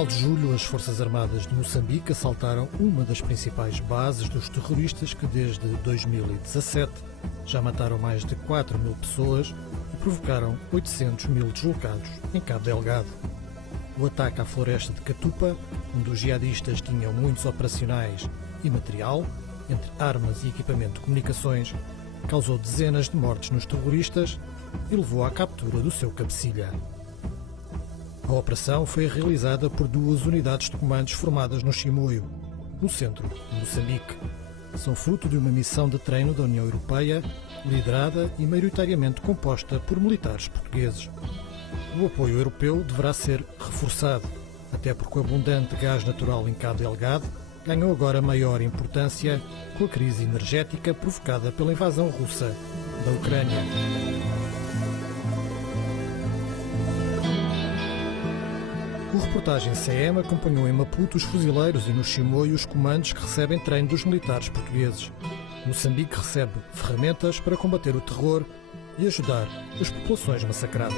final de julho, as Forças Armadas de Moçambique assaltaram uma das principais bases dos terroristas que desde 2017 já mataram mais de 4.000 pessoas e provocaram 800.000 deslocados em Cabo Delgado. O ataque à floresta de Catupa, onde os jihadistas tinham muitos operacionais e material, entre armas e equipamento de comunicações, causou dezenas de mortes nos terroristas e levou à captura do seu cabecilha. A operação foi realizada por 2 unidades de comandos formadas no Chimoio, no centro de Moçambique. São fruto de uma missão de treino da União Europeia, liderada e maioritariamente composta por militares portugueses. O apoio europeu deverá ser reforçado, até porque o abundante gás natural em Cabo Delgado ganhou agora maior importância com a crise energética provocada pela invasão russa da Ucrânia. O reportagem CM acompanhou em Maputo os fuzileiros e no Chimoio os comandos que recebem treino dos militares portugueses. Moçambique recebe ferramentas para combater o terror e ajudar as populações massacradas.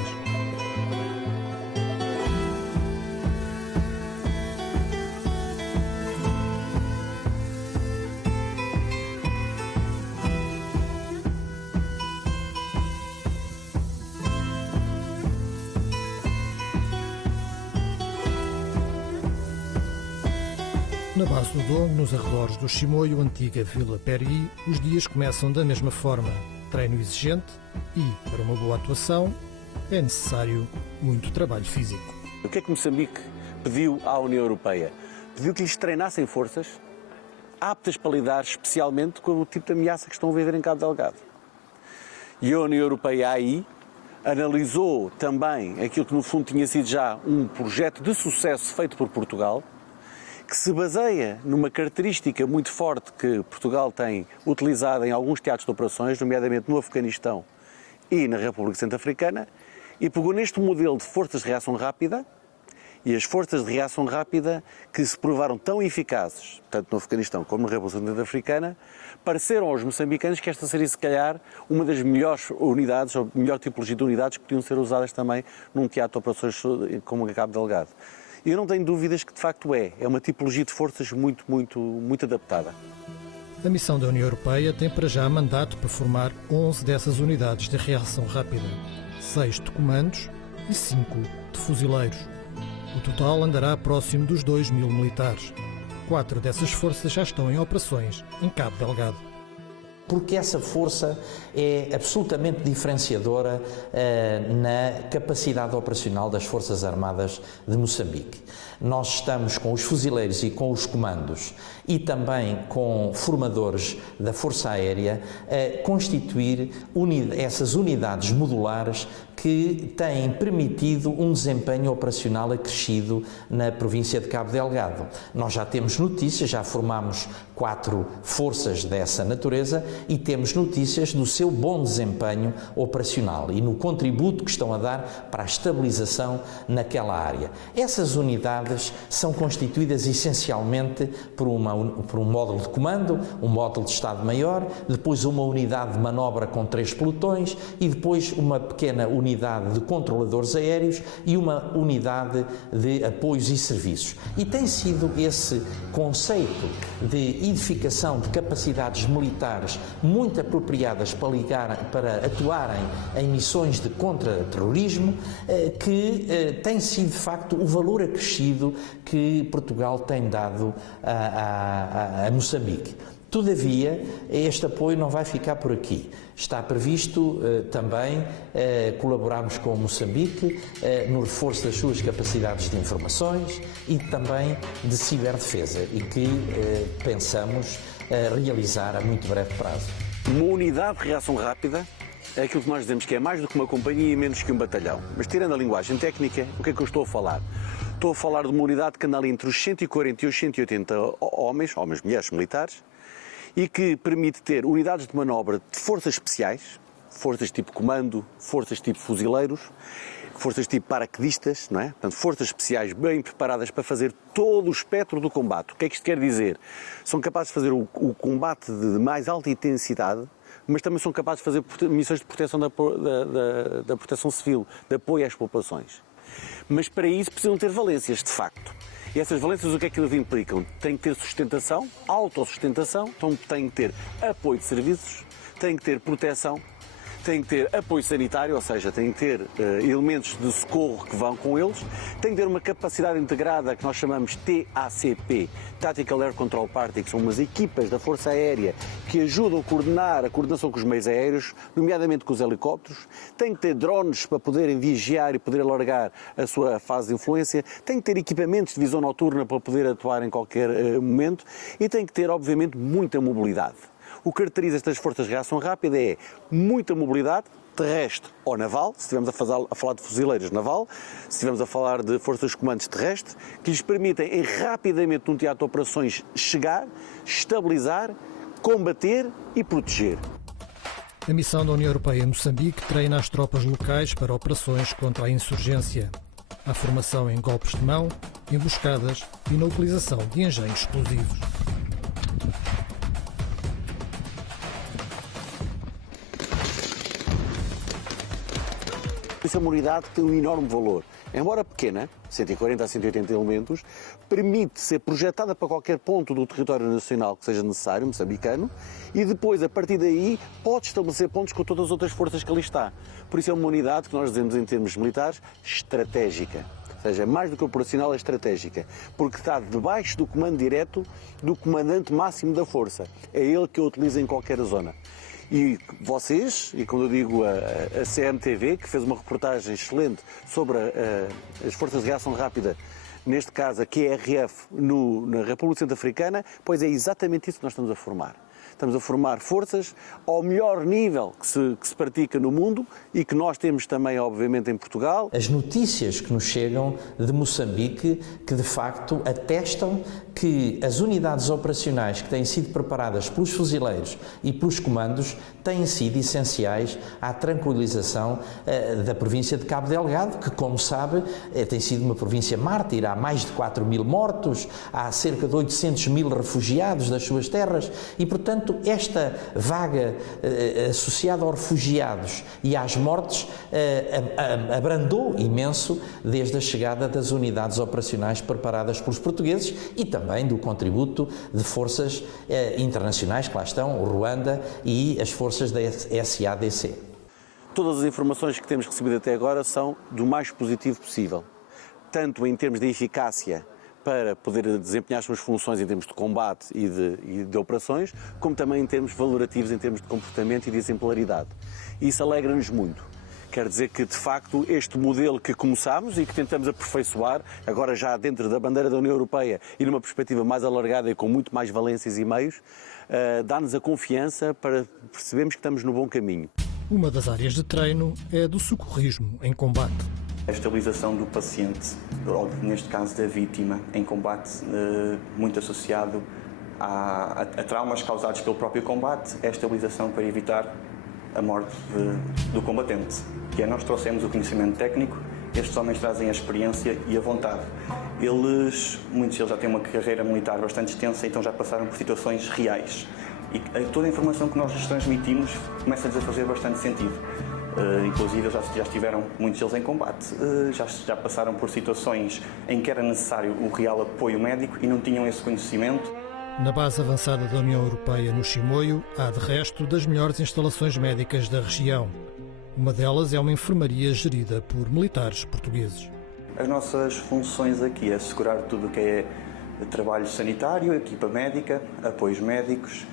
Na base do Dongo, nos arredores do Chimoio, antiga Vila Peri, os dias começam da mesma forma. Treino exigente e, para uma boa atuação, é necessário muito trabalho físico. O que é que Moçambique pediu à União Europeia? Pediu que lhes treinassem forças aptas para lidar especialmente com o tipo de ameaça que estão a viver em Cabo Delgado. E a União Europeia aí analisou também aquilo que no fundo tinha sido já um projeto de sucesso feito por Portugal, que se baseia numa característica muito forte que Portugal tem utilizado em alguns teatros de operações, nomeadamente no Afeganistão e na República Centro-Africana, e pegou neste modelo de forças de reação rápida, e as forças de reação rápida que se provaram tão eficazes, tanto no Afeganistão como na República Centro-Africana, pareceram aos moçambicanos que esta seria, se calhar, uma das melhores unidades, ou melhor tipologia de unidades que podiam ser usadas também num teatro de operações como o Cabo Delgado. E eu não tenho dúvidas que, de facto, é uma tipologia de forças muito adaptada. A missão da União Europeia tem para já mandato para formar 11 dessas unidades de reação rápida, 6 de comandos e 5 de fuzileiros. O total andará próximo dos 2.000 militares. 4 dessas forças já estão em operações em Cabo Delgado. Porque essa força é absolutamente diferenciadora na capacidade operacional das Forças Armadas de Moçambique. Nós estamos com os fuzileiros e com os comandos e também com formadores da Força Aérea a constituir essas unidades modulares que têm permitido um desempenho operacional acrescido na província de Cabo Delgado. Nós já temos notícias, já formámos 4 forças dessa natureza e temos notícias do seu bom desempenho operacional e no contributo que estão a dar para a estabilização naquela área. Essas unidades são constituídas essencialmente por um módulo de comando, um módulo de Estado-Maior, depois uma unidade de manobra com 3 pelotões e depois uma pequena unidade de controladores aéreos e uma unidade de apoios e serviços. E tem sido esse conceito de edificação de capacidades militares muito apropriadas para atuarem em missões de contra-terrorismo que tem sido de facto o valor acrescido que Portugal tem dado a Moçambique. Todavia, este apoio não vai ficar por aqui. Está previsto também colaborarmos com Moçambique no reforço das suas capacidades de informações e também de ciberdefesa e que pensamos realizar a muito breve prazo. Uma unidade de reação rápida é aquilo que nós dizemos que é mais do que uma companhia e menos que um batalhão. Mas tirando a linguagem técnica, o que é que eu estou a falar? Estou a falar de uma unidade que anda ali entre os 140 e os 180 homens, mulheres militares, e que permite ter unidades de manobra de forças especiais, forças tipo comando, forças tipo fuzileiros, forças tipo paraquedistas, não é? Portanto, forças especiais bem preparadas para fazer todo o espectro do combate. O que é que isto quer dizer? São capazes de fazer o combate de mais alta intensidade, mas também são capazes de fazer missões de proteção da proteção civil, de apoio às populações. Mas para isso precisam ter valências, de facto. E essas valências, o que é que elas implicam? Tem que ter sustentação, autossustentação, então tem que ter apoio de serviços, tem que ter proteção, tem que ter apoio sanitário, ou seja, tem que ter elementos de socorro que vão com eles, tem que ter uma capacidade integrada que nós chamamos TACP, Tactical Air Control Party, que são umas equipas da Força Aérea que ajudam a coordenar a coordenação com os meios aéreos, nomeadamente com os helicópteros, tem que ter drones para poderem vigiar e poder alargar a sua fase de influência, tem que ter equipamentos de visão noturna para poder atuar em qualquer momento e tem que ter, obviamente, muita mobilidade. O que caracteriza estas forças de reação rápida é muita mobilidade terrestre ou naval, se estivermos a falar de fuzileiros naval, se estivermos a falar de forças de comandos terrestres, que lhes permitem rapidamente num teatro de operações chegar, estabilizar, combater e proteger. A missão da União Europeia em Moçambique treina as tropas locais para operações contra a insurgência. Há formação em golpes de mão, emboscadas e na utilização de engenhos explosivos. Isso é uma unidade que tem um enorme valor. Embora pequena, 140 a 180 elementos, permite ser projetada para qualquer ponto do território nacional que seja necessário, moçambicano, e depois, a partir daí, pode estabelecer pontos com todas as outras forças que ali está. Por isso é uma unidade que nós dizemos em termos militares, estratégica. Ou seja, mais do que operacional, é estratégica, porque está debaixo do comando direto do comandante máximo da força. É ele que a utiliza em qualquer zona. E vocês, e quando eu digo a CMTV, que fez uma reportagem excelente sobre as forças de reação rápida, neste caso a QRF, na República Centro-Africana, pois é exatamente isso que nós estamos a formar. Estamos a formar forças ao melhor nível que se pratica no mundo e que nós temos também, obviamente, em Portugal. As notícias que nos chegam de Moçambique, que de facto atestam que as unidades operacionais que têm sido preparadas pelos fuzileiros e pelos comandos têm sido essenciais à tranquilização da província de Cabo Delgado, que, como sabe, tem sido uma província mártir. Há mais de 4.000 mortos, há cerca de 800.000 refugiados das suas terras e, portanto, esta vaga associada aos refugiados e às mortes abrandou imenso desde a chegada das unidades operacionais preparadas pelos portugueses e também do contributo de forças internacionais que lá estão, o Ruanda e as forças da SADC. Todas as informações que temos recebido até agora são do mais positivo possível, tanto em termos de eficácia para poder desempenhar as suas funções em termos de combate e de operações, como também em termos valorativos, em termos de comportamento e de exemplaridade. E isso alegra-nos muito. Quer dizer que, de facto, este modelo que começámos e que tentamos aperfeiçoar, agora já dentro da bandeira da União Europeia e numa perspectiva mais alargada e com muito mais valências e meios, dá-nos a confiança para percebermos que estamos no bom caminho. Uma das áreas de treino é a do socorrismo em combate. A estabilização do paciente, ou neste caso da vítima, em combate, muito associado a traumas causados pelo próprio combate, é a estabilização para evitar a morte do combatente. Que é, nós trouxemos o conhecimento técnico, estes homens trazem a experiência e a vontade. Muitos deles já têm uma carreira militar bastante extensa, então já passaram por situações reais. E toda a informação que nós lhes transmitimos começa-lhes a fazer bastante sentido. Inclusive já estiveram muitos deles em combate, já passaram por situações em que era necessário o real apoio médico e não tinham esse conhecimento. Na base avançada da União Europeia no Chimoio, há de resto das melhores instalações médicas da região. Uma delas é uma enfermaria gerida por militares portugueses. As nossas funções aqui é assegurar tudo o que é trabalho sanitário, equipa médica, apoios médicos,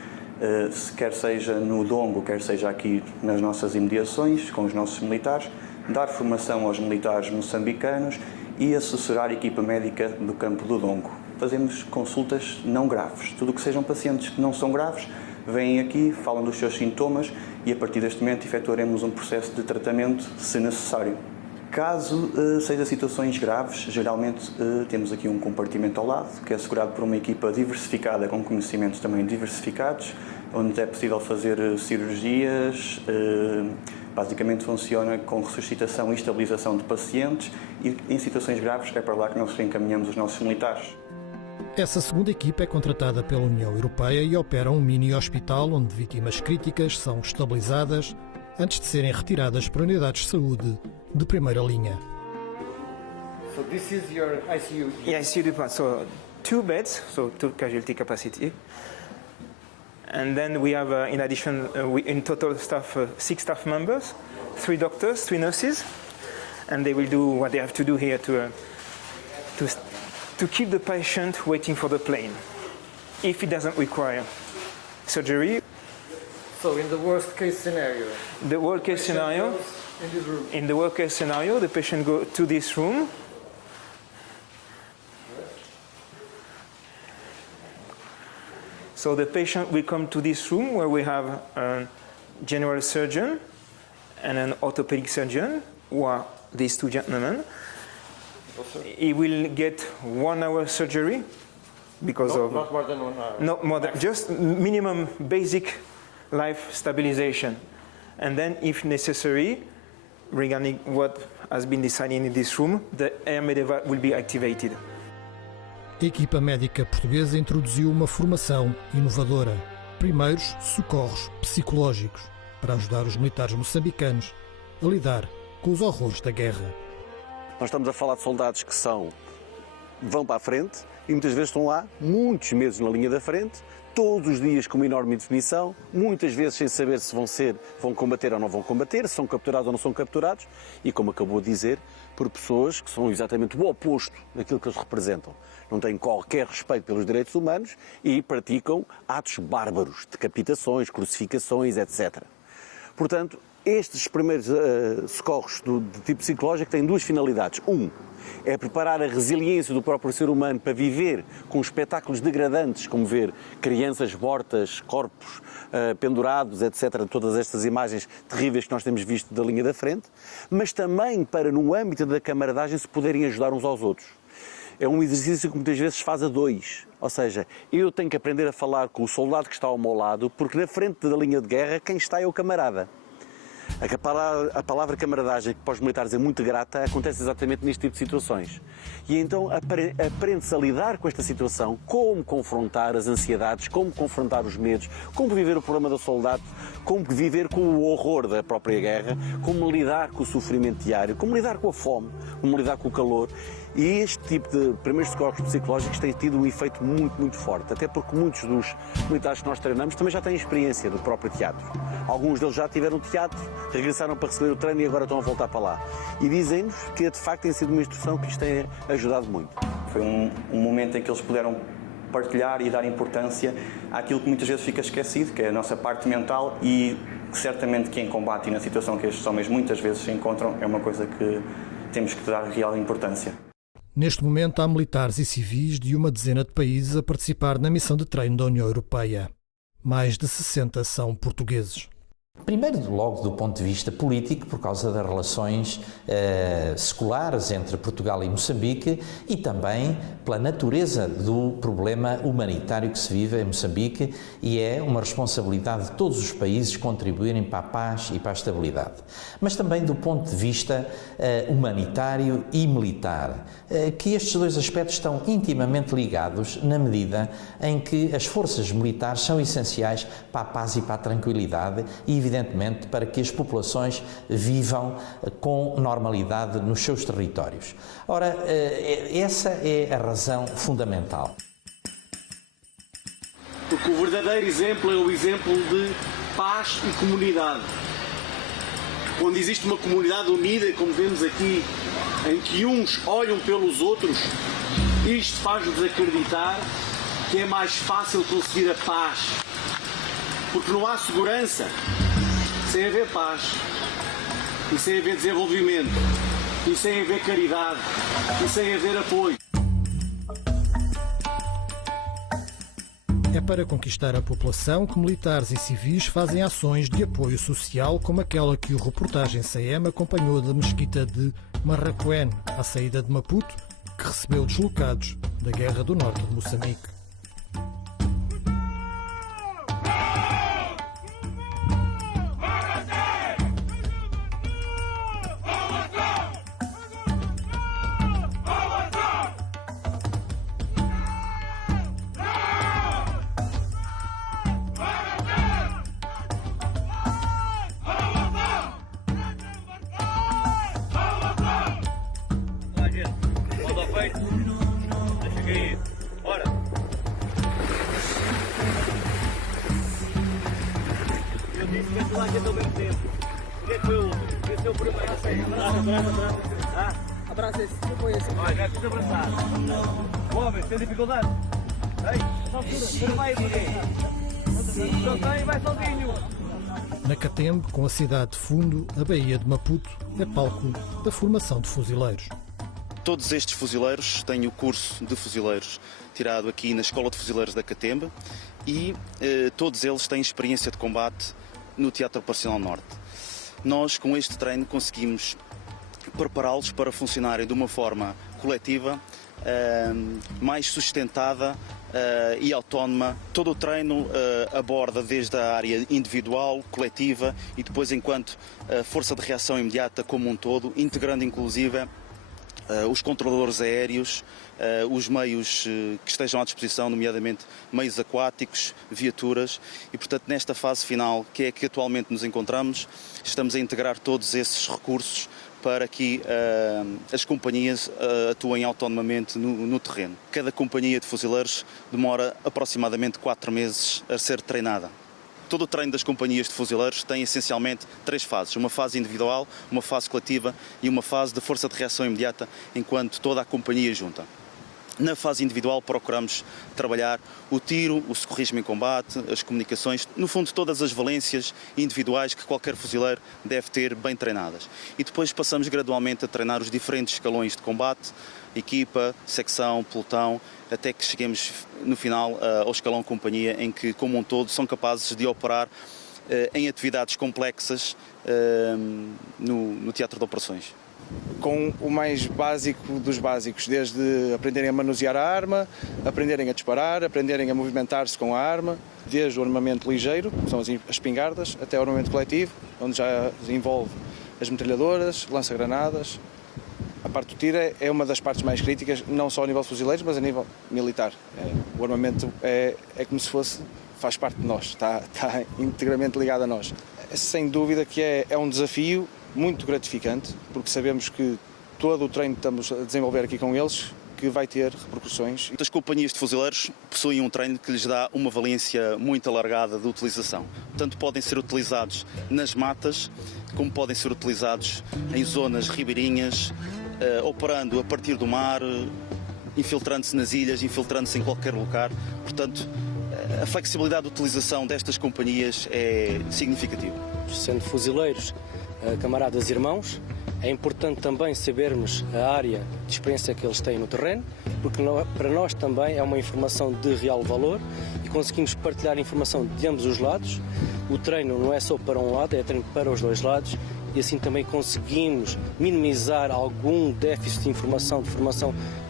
quer seja no Dongo, quer seja aqui nas nossas imediações, com os nossos militares, dar formação aos militares moçambicanos e assessorar a equipa médica do campo do Dongo. Fazemos consultas não graves. Tudo o que sejam pacientes que não são graves, vêm aqui, falam dos seus sintomas e a partir deste momento efetuaremos um processo de tratamento, se necessário. Caso seja situações graves, geralmente temos aqui um compartimento ao lado, que é assegurado por uma equipa diversificada, com conhecimentos também diversificados, onde é possível fazer cirurgias, basicamente funciona com ressuscitação e estabilização de pacientes e em situações graves é para lá que nós encaminhamos os nossos militares. Essa segunda equipa é contratada pela União Europeia e opera um mini-hospital onde vítimas críticas são estabilizadas antes de serem retiradas para unidades de saúde de primeira linha. So this is your ICU. Yeah, ICU department. So 2 beds, so 2 casualty capacity. And then we have, in addition, in total staff, 6 staff members, 3 doctors, 3 nurses, and they will do what they have to do here to keep the patient waiting for the plane, if it doesn't require surgery. So in the worst case scenario, The worst case scenario, in this room. in the worst case scenario, the patient go to this room. So the patient will come to this room where we have a general surgeon and an orthopedic surgeon, who are these 2 gentlemen. He will get 1 hour surgery because of Not more than 1 hour. not more than just minimum basic life stabilization, and then if necessary, regarding what has been decided in this room, the air medevac will be activated. A equipa médica portuguesa introduziu uma formação inovadora. Primeiros socorros psicológicos para ajudar os militares moçambicanos a lidar com os horrores da guerra. Nós estamos a falar de soldados que vão para a frente e muitas vezes estão lá muitos meses na linha da frente, todos os dias com uma enorme indefinição, muitas vezes sem saber se vão combater ou não vão combater, se são capturados ou não são capturados, e como acabou de dizer, por pessoas que são exatamente o oposto daquilo que eles representam. Não têm qualquer respeito pelos direitos humanos e praticam atos bárbaros, decapitações, crucificações, etc. Portanto, estes primeiros socorros de tipo psicológico têm 2 finalidades. É preparar a resiliência do próprio ser humano para viver com espetáculos degradantes, como ver crianças mortas, corpos pendurados, etc. Todas estas imagens terríveis que nós temos visto da linha da frente, mas também para, no âmbito da camaradagem, se poderem ajudar uns aos outros. É um exercício que muitas vezes se faz a 2. Ou seja, eu tenho que aprender a falar com o soldado que está ao meu lado, porque na frente da linha de guerra quem está é o camarada. A palavra camaradagem, que para os militares é muito grata, acontece exatamente neste tipo de situações. E então aprende-se a lidar com esta situação, como confrontar as ansiedades, como confrontar os medos, como viver o problema do soldado, como viver com o horror da própria guerra, como lidar com o sofrimento diário, como lidar com a fome, como lidar com o calor. E este tipo de primeiros socorros psicológicos tem tido um efeito muito, muito forte, até porque muitos dos militares que nós treinamos também já têm experiência do próprio teatro. Alguns deles já tiveram teatro, regressaram para receber o treino e agora estão a voltar para lá. E dizem-nos que, de facto, tem sido uma instrução que lhes tem ajudado muito. Foi um momento em que eles puderam partilhar e dar importância àquilo que muitas vezes fica esquecido, que é a nossa parte mental, e certamente que em combate e na situação que estes homens muitas vezes se encontram é uma coisa que temos que dar real importância. Neste momento há militares e civis de uma dezena de países a participar na missão de treino da União Europeia. Mais de 60 são portugueses. Primeiro, logo do ponto de vista político, por causa das relações seculares entre Portugal e Moçambique, e também pela natureza do problema humanitário que se vive em Moçambique, e é uma responsabilidade de todos os países contribuírem para a paz e para a estabilidade. Mas também do ponto de vista humanitário e militar, que estes 2 aspectos estão intimamente ligados na medida em que as forças militares são essenciais para a paz e para a tranquilidade e, evidentemente, para que as populações vivam com normalidade nos seus territórios. Ora, essa é a razão fundamental. Porque o verdadeiro exemplo é o exemplo de paz e comunidade. Quando existe uma comunidade unida, como vemos aqui, em que uns olham pelos outros, isto faz-nos acreditar que é mais fácil conseguir a paz. Porque não há segurança sem haver paz, e sem haver desenvolvimento, e sem haver caridade, e sem haver apoio. É para conquistar a população que militares e civis fazem ações de apoio social, como aquela que o reportagem CM acompanhou da mesquita de Marraquém, à saída de Maputo, que recebeu deslocados da Guerra do Norte de Moçambique. disse que toda a gente ao mesmo tempo. Onde é que foi o último? Esse é o primeiro. Abraça. Abraça esse. Não foi esse. Olha, já fiz abraçado. O homem, tem dificuldade? Ei, não vai por quê? Só tem e vai sozinho. Na Catembe, com a cidade de fundo, a Baía de Maputo é palco da formação de fuzileiros. Todos estes fuzileiros têm o curso de fuzileiros tirado aqui na Escola de Fuzileiros da Catembe e todos eles têm experiência de combate no Teatro Operacional Norte. Nós, com este treino, conseguimos prepará-los para funcionarem de uma forma coletiva, mais sustentada e autónoma. Todo o treino aborda desde a área individual, coletiva e depois enquanto força de reação imediata como um todo, integrando inclusive os controladores aéreos, os meios que estejam à disposição, nomeadamente meios aquáticos, viaturas, e portanto nesta fase final, que é que atualmente nos encontramos, estamos a integrar todos esses recursos para que as companhias atuem autonomamente no terreno. Cada companhia de fuzileiros demora aproximadamente 4 meses a ser treinada. Todo o treino das companhias de fuzileiros tem essencialmente 3 fases, uma fase individual, uma fase coletiva e uma fase de força de reação imediata, enquanto toda a companhia junta. Na fase individual procuramos trabalhar o tiro, o socorrismo em combate, as comunicações, no fundo todas as valências individuais que qualquer fuzileiro deve ter bem treinadas. E depois passamos gradualmente a treinar os diferentes escalões de combate, equipa, secção, pelotão, até que cheguemos no final ao escalão companhia, em que como um todo são capazes de operar em atividades complexas no teatro de operações. Com o mais básico dos básicos, desde aprenderem a manusear a arma, aprenderem a disparar, aprenderem a movimentar-se com a arma, desde o armamento ligeiro, que são as espingardas, até o armamento coletivo, onde já envolve as metralhadoras, lança-granadas. A parte do tiro é uma das partes mais críticas, não só a nível de fuzileiros, mas a nível militar. O armamento é como se fosse, faz parte de nós, está integralmente ligado a nós. Sem dúvida que é um desafio muito gratificante, porque sabemos que todo o treino que estamos a desenvolver aqui com eles que vai ter repercussões. As companhias de fuzileiros possuem um treino que lhes dá uma valência muito alargada de utilização. Tanto podem ser utilizados nas matas, como podem ser utilizados em zonas ribeirinhas, operando a partir do mar, infiltrando-se nas ilhas, infiltrando-se em qualquer lugar. Portanto, a flexibilidade de utilização destas companhias é significativa. Sendo fuzileiros, camaradas irmãos, é importante também sabermos a área de experiência que eles têm no terreno, porque para nós também é uma informação de real valor e conseguimos partilhar informação de ambos os lados. O treino não é só para um lado, é treino para os dois lados e assim também conseguimos minimizar algum déficit de formação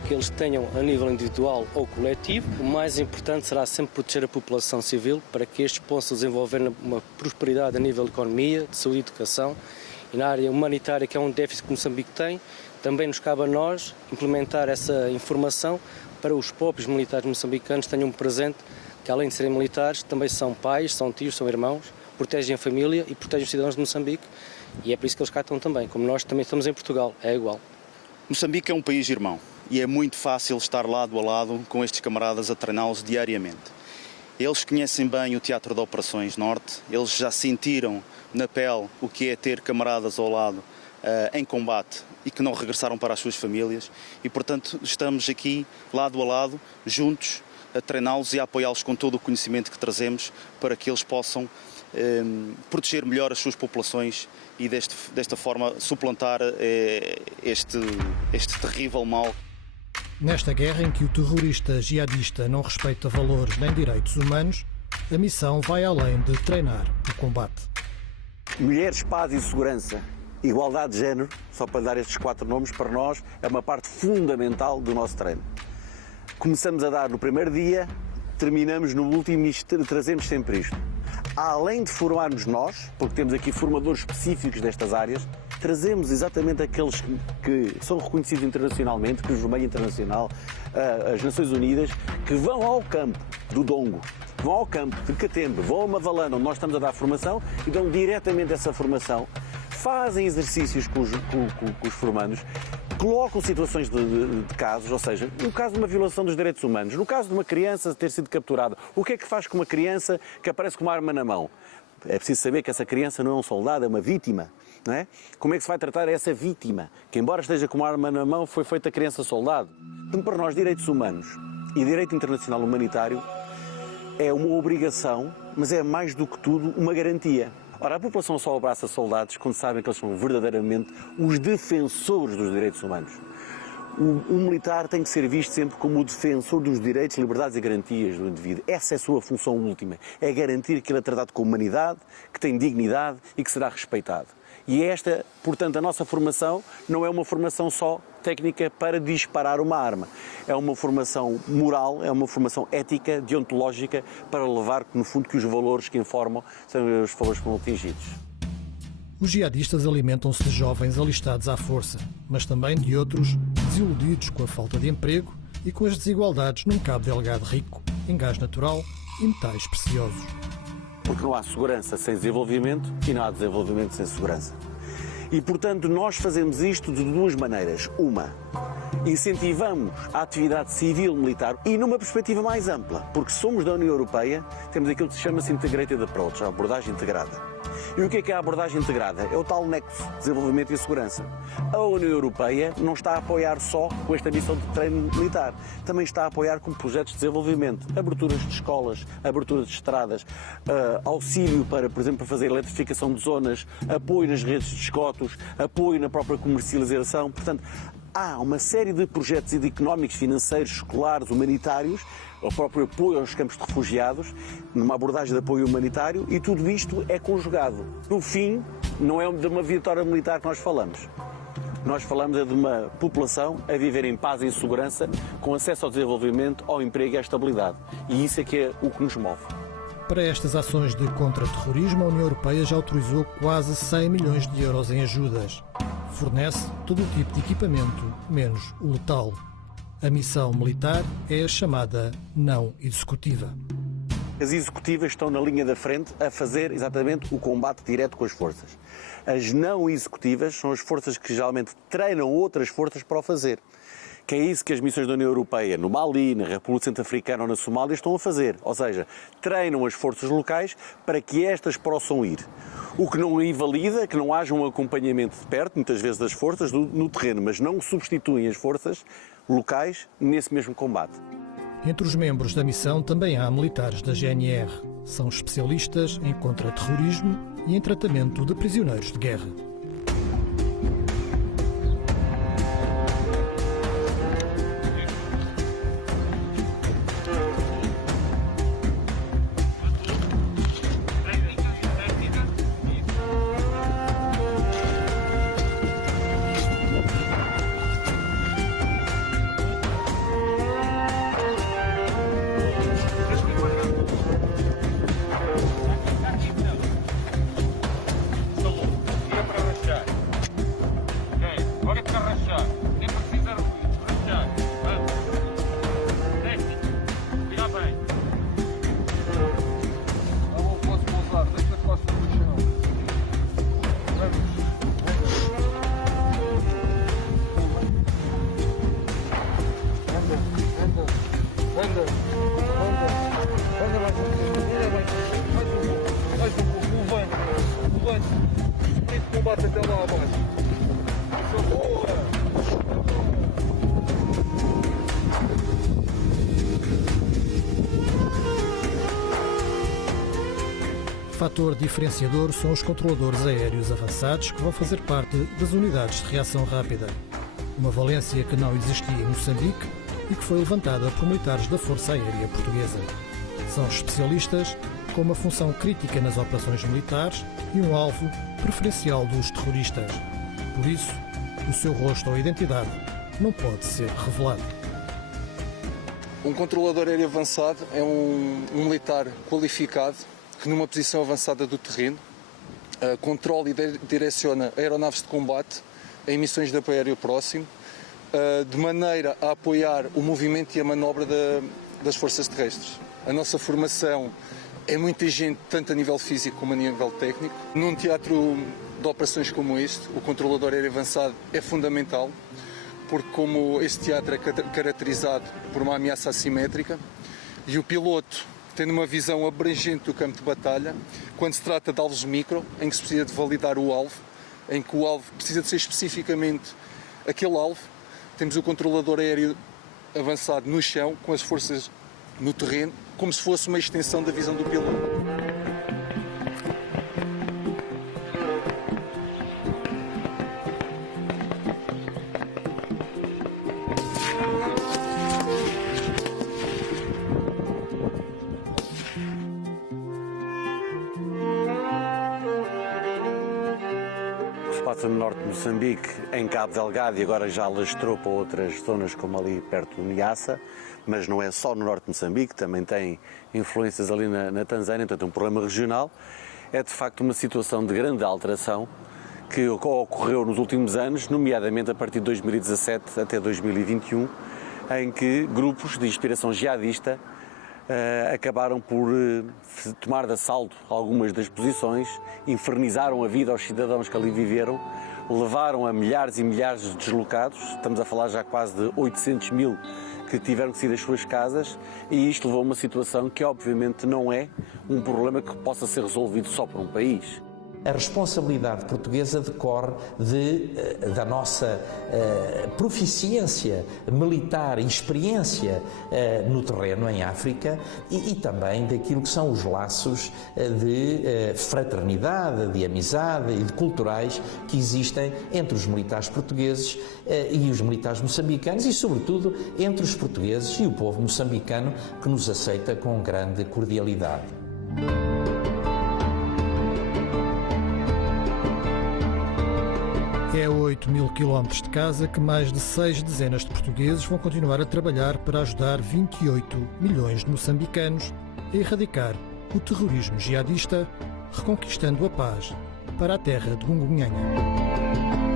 que eles tenham a nível individual ou coletivo. O mais importante será sempre proteger a população civil para que estes possam desenvolver uma prosperidade a nível de economia, de saúde e educação. E na área humanitária, que é um déficit que Moçambique tem, também nos cabe a nós implementar essa informação para os próprios militares moçambicanos tenham presente que, além de serem militares, também são pais, são tios, são irmãos, protegem a família e protegem os cidadãos de Moçambique. E é por isso que eles cá estão também, como nós também estamos em Portugal, é igual. Moçambique é um país irmão e é muito fácil estar lado a lado com estes camaradas a treiná-los diariamente. Eles conhecem bem o Teatro de Operações Norte, eles já sentiram na pele o que é ter camaradas ao lado em combate e que não regressaram para as suas famílias e, portanto, estamos aqui lado a lado, juntos, a treiná-los e a apoiá-los com todo o conhecimento que trazemos para que eles possam proteger melhor as suas populações e desta forma suplantar este terrível mal. Nesta guerra em que o terrorista jihadista não respeita valores nem direitos humanos, a missão vai além de treinar o combate. Mulheres, paz e segurança, igualdade de género, só para dar estes 4 nomes, para nós é uma parte fundamental do nosso treino. Começamos a dar no primeiro dia, terminamos no último e trazemos sempre isto. Além de formarmos nós, porque temos aqui formadores específicos destas áreas, trazemos exatamente aqueles que são reconhecidos internacionalmente, Cruz Vermelha Internacional, as Nações Unidas, que vão ao campo do Dongo, vão ao campo de Catembe, vão a Madalena, onde nós estamos a dar formação, e dão diretamente essa formação, fazem exercícios com os formandos, colocam situações de casos, ou seja, no caso de uma violação dos direitos humanos, no caso de uma criança ter sido capturada, o que é que faz com uma criança que aparece com uma arma na mão? É preciso saber que essa criança não é um soldado, é uma vítima. Não é? Como é que se vai tratar essa vítima? Que, embora esteja com uma arma na mão, foi feita criança-soldado. Então, para nós, direitos humanos e direito internacional humanitário é uma obrigação, mas é mais do que tudo uma garantia. Ora, a população só abraça soldados quando sabem que eles são verdadeiramente os defensores dos direitos humanos. O militar tem que ser visto sempre como o defensor dos direitos, liberdades e garantias do indivíduo. Essa é a sua função última, é garantir que ele é tratado com humanidade, que tem dignidade e que será respeitado. E esta, portanto, a nossa formação não é uma formação só técnica para disparar uma arma. É uma formação moral, é uma formação ética, deontológica, para levar, no fundo, que os valores que informam são os valores que vão atingidos. Os jihadistas alimentam-se de jovens alistados à força, mas também de outros desiludidos com a falta de emprego e com as desigualdades num Cabo Delgado rico em gás natural e metais preciosos. Porque não há segurança sem desenvolvimento e não há desenvolvimento sem segurança. E, portanto, nós fazemos isto de duas maneiras. Uma, incentivamos a atividade civil-militar e numa perspectiva mais ampla, porque somos da União Europeia, temos aquilo que se chama Integrated Approach, a abordagem integrada. E o que é a abordagem integrada? É o tal nexo de desenvolvimento e segurança. A União Europeia não está a apoiar só com esta missão de treino militar, também está a apoiar com projetos de desenvolvimento, aberturas de escolas, aberturas de estradas, auxílio para, por exemplo, para fazer eletrificação de zonas, apoio nas redes de esgotos, apoio na própria comercialização. Portanto, há uma série de projetos económicos, financeiros, escolares, humanitários, o próprio apoio aos campos de refugiados, numa abordagem de apoio humanitário, e tudo isto é conjugado. No fim, não é de uma vitória militar que nós falamos. Nós falamos de uma população a viver em paz e em segurança, com acesso ao desenvolvimento, ao emprego e à estabilidade. E isso é que é o que nos move. Para estas ações de contra-terrorismo, a União Europeia já autorizou quase 100 milhões de euros em ajudas. Fornece todo o tipo de equipamento, menos o letal. A missão militar é a chamada não executiva. As executivas estão na linha da frente a fazer exatamente o combate direto com as forças. As não executivas são as forças que geralmente treinam outras forças para o fazer. Que é isso que as missões da União Europeia no Mali, na República Centro-Africana ou na Somália estão a fazer. Ou seja, treinam as forças locais para que estas possam ir. O que não invalida que não haja um acompanhamento de perto, muitas vezes, das forças no terreno, mas não substituem as forças locais nesse mesmo combate. Entre os membros da missão também há militares da GNR. São especialistas em contra-terrorismo e em tratamento de prisioneiros de guerra. Fator diferenciador são os controladores aéreos avançados que vão fazer parte das unidades de reação rápida. Uma valência que não existia em Moçambique e que foi levantada por militares da Força Aérea Portuguesa. São especialistas com uma função crítica nas operações militares e um alvo preferencial dos terroristas. Por isso, o seu rosto ou identidade não pode ser revelado. Um controlador aéreo avançado é um militar qualificado que numa posição avançada do terreno controla e direciona aeronaves de combate em missões de apoio aéreo próximo, de maneira a apoiar o movimento e a manobra das forças terrestres. A nossa formação é muito exigente, tanto a nível físico como a nível técnico. Num teatro de operações como este, o controlador aéreo avançado é fundamental, porque como este teatro é caracterizado por uma ameaça assimétrica e o piloto tendo uma visão abrangente do campo de batalha, quando se trata de alvos micro, em que se precisa de validar o alvo, em que o alvo precisa de ser especificamente aquele alvo, temos o controlador aéreo avançado no chão, com as forças no terreno, como se fosse uma extensão da visão do piloto. Passa no norte de Moçambique, em Cabo Delgado, e agora já alastrou para outras zonas como ali perto do Niassa, mas não é só no norte de Moçambique, também tem influências ali na Tanzânia, portanto é um problema regional. É de facto uma situação de grande alteração que ocorreu nos últimos anos, nomeadamente a partir de 2017 até 2021, em que grupos de inspiração jihadista acabaram por tomar de assalto algumas das posições, infernizaram a vida aos cidadãos que ali viveram, levaram a milhares e milhares de deslocados, estamos a falar já quase de 800 mil que tiveram que sair das suas casas, e isto levou a uma situação que obviamente não é um problema que possa ser resolvido só por um país. A responsabilidade portuguesa decorre da nossa proficiência militar e experiência no terreno em África e também daquilo que são os laços de fraternidade, de amizade e de culturais que existem entre os militares portugueses e os militares moçambicanos e, sobretudo, entre os portugueses e o povo moçambicano que nos aceita com grande cordialidade. É a 8 mil quilómetros de casa que mais de 6 dezenas de portugueses vão continuar a trabalhar para ajudar 28 milhões de moçambicanos a erradicar o terrorismo jihadista, reconquistando a paz para a terra de Gungunhanha.